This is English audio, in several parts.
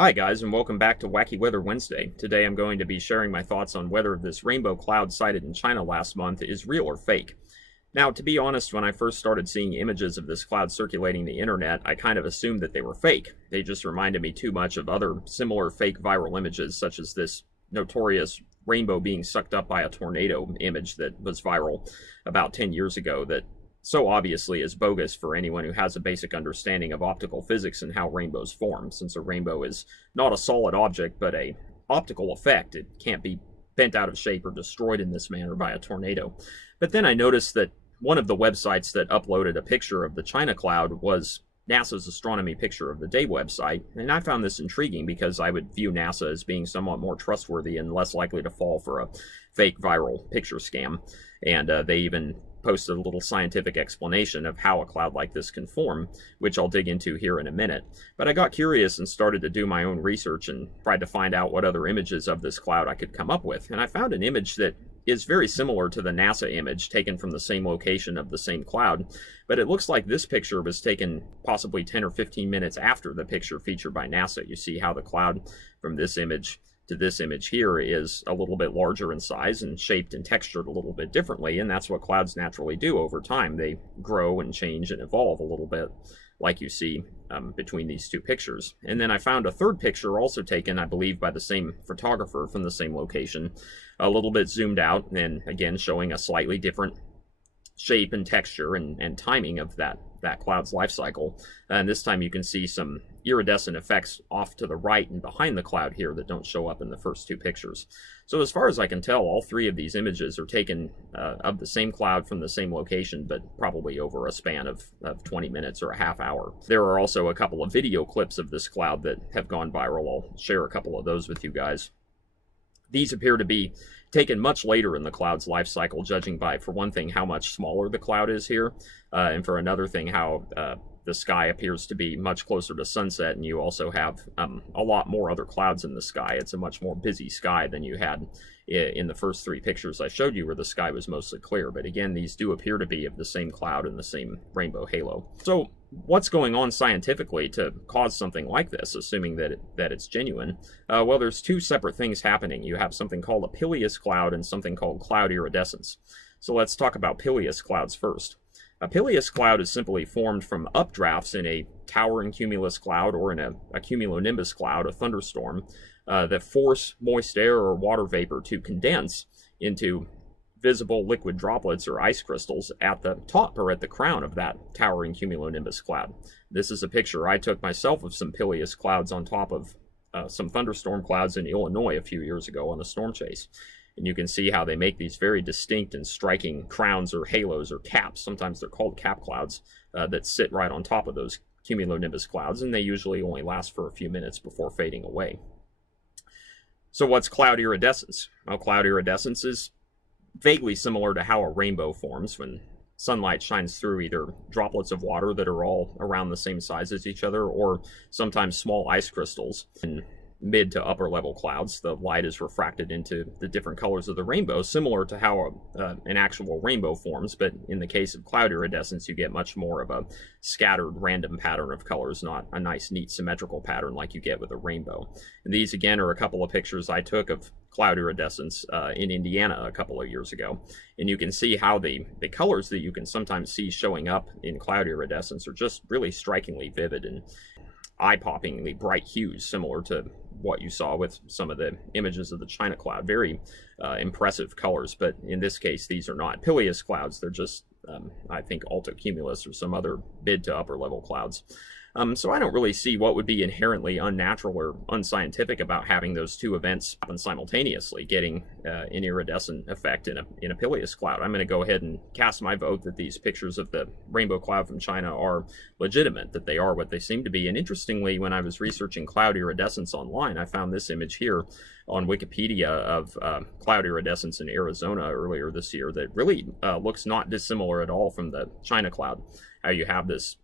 Hi guys, and welcome back to Wacky Weather Wednesday. Today I'm going to be sharing my thoughts on whether this rainbow cloud sighted in China last month is real or fake. Now, to be honest, when I first started seeing images of this cloud circulating the internet, I kind of assumed that they were fake. They just reminded me too much of other similar fake viral images, such as this notorious rainbow being sucked up by a tornado image that was viral about 10 years ago that so obviously is bogus for anyone who has a basic understanding of optical physics and how rainbows form. Since a rainbow is not a solid object but a optical effect, it can't be bent out of shape or destroyed in this manner by a tornado. But then I noticed that one of the websites that uploaded a picture of the China cloud was NASA's Astronomy Picture of the Day website, and I found this intriguing because I would view NASA as being somewhat more trustworthy and less likely to fall for a fake viral picture scam. And they even posted a little scientific explanation of how a cloud like this can form, which I'll dig into here in a minute. But I got curious and started to do my own research and tried to find out what other images of this cloud I could come up with. And I found an image that is very similar to the NASA image taken from the same location of the same cloud, but it looks like this picture was taken possibly 10 or 15 minutes after the picture featured by NASA. You see how the cloud from this image to this image here is a little bit larger in size and shaped and textured a little bit differently, and that's what clouds naturally do over time. They grow and change and evolve a little bit, like you see between these two pictures. And then I found a third picture also taken, I believe, by the same photographer from the same location, a little bit zoomed out, and again showing a slightly different shape and texture and timing of that cloud's life cycle. And this time you can see some iridescent effects off to the right and behind the cloud here that don't show up in the first two pictures. So as far as I can tell, all three of these images are taken of the same cloud from the same location, but probably over a span of 20 minutes or a half hour. There are also a couple of video clips of this cloud that have gone viral. I'll share a couple of those with you guys. These appear to be taken much later in the cloud's life cycle, judging by, for one thing, how much smaller the cloud is here, and for another thing, how the sky appears to be much closer to sunset, and you also have a lot more other clouds in the sky. It's a much more busy sky than you had in the first three pictures I showed you, where the sky was mostly clear. But again, these do appear to be of the same cloud and the same rainbow halo. So what's going on scientifically to cause something like this, assuming that it's genuine? Well, there's two separate things happening. You have something called a pileus cloud and something called cloud iridescence. So let's talk about pileus clouds first. A pileus cloud is simply formed from updrafts in a towering cumulus cloud or in a cumulonimbus cloud, a thunderstorm, that force moist air or water vapor to condense into visible liquid droplets or ice crystals at the top or at the crown of that towering cumulonimbus cloud. This is a picture I took myself of some pileus clouds on top of some thunderstorm clouds in Illinois a few years ago on a storm chase. And you can see how they make these very distinct and striking crowns or halos or caps. Sometimes they're called cap clouds that sit right on top of those cumulonimbus clouds, and they usually only last for a few minutes before fading away. So what's cloud iridescence? Well, cloud iridescence is vaguely similar to how a rainbow forms when sunlight shines through either droplets of water that are all around the same size as each other, or sometimes small ice crystals. In mid to upper level clouds, the light is refracted into the different colors of the rainbow, similar to how an actual rainbow forms. But in the case of cloud iridescence, you get much more of a scattered random pattern of colors, not a nice neat symmetrical pattern like you get with a rainbow. And these again are a couple of pictures I took of cloud iridescence in Indiana a couple of years ago, and you can see how the colors that you can sometimes see showing up in cloud iridescence are just really strikingly vivid and eye-poppingly bright hues, similar to what you saw with some of the images of the China cloud. Very impressive colors, but in this case, these are not pileus clouds. They're just, I think, altocumulus or some other mid to upper level clouds. So I don't really see what would be inherently unnatural or unscientific about having those two events happen simultaneously, getting an iridescent effect in a pileus cloud. I'm going to go ahead and cast my vote that these pictures of the rainbow cloud from China are legitimate, that they are what they seem to be. And interestingly, when I was researching cloud iridescence online, I found this image here on Wikipedia of cloud iridescence in Arizona earlier this year that really looks not dissimilar at all from the China cloud. How you have this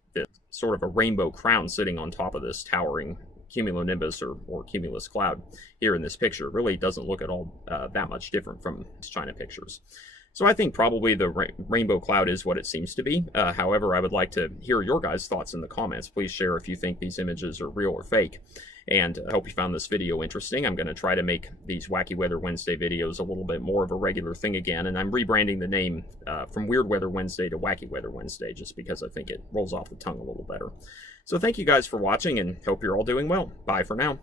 sort of a rainbow crown sitting on top of this towering cumulonimbus or cumulus cloud here in this picture. It really doesn't look at all that much different from China pictures. So I think probably the rainbow cloud is what it seems to be. However, I would like to hear your guys' thoughts in the comments. Please share if you think these images are real or fake. And I hope you found this video interesting. I'm going to try to make these Wacky Weather Wednesday videos a little bit more of a regular thing again, and I'm rebranding the name from Weird Weather Wednesday to Wacky Weather Wednesday just because I think it rolls off the tongue a little better. So thank you guys for watching, and hope you're all doing well. Bye for now.